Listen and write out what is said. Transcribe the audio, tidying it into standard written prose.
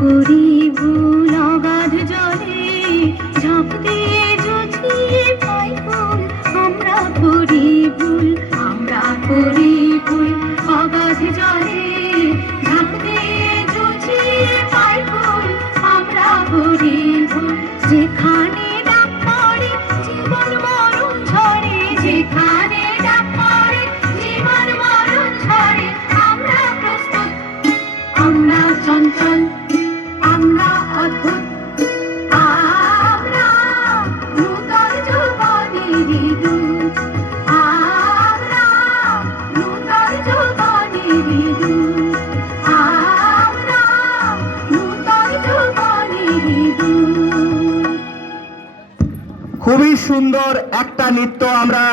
করি ভুল অগাধ জলে ঝাঁপ দিয়ে জুঝিয়ে পাই ফুল। আমরা করি ভুল অগাধ জলে ঝাঁপ দিয়ে জুঝিয়ে পাই ফুল। আমরা করি ভুল যেখানে ডাক পড়ে জীবন মরণ ঝরে, যেখানে ডাক পড়ে জীবন মরণ ঝরে। আমরা প্রস্তুত, আমরা চঞ্চল, আমরা অদ্ভুত, আমরা নূতন যৌবনেরই দূত, আমরা নূতন যৌবনেরই দূত, আমরা নূতন যৌবনেরই দূত। খুবই সুন্দর একটা নৃত্য আমরা